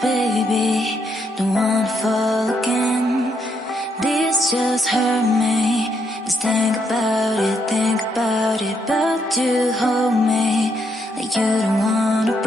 baby, don't wanna fall again. This just hurt me. Just think about it, but you hold me like you don't wanna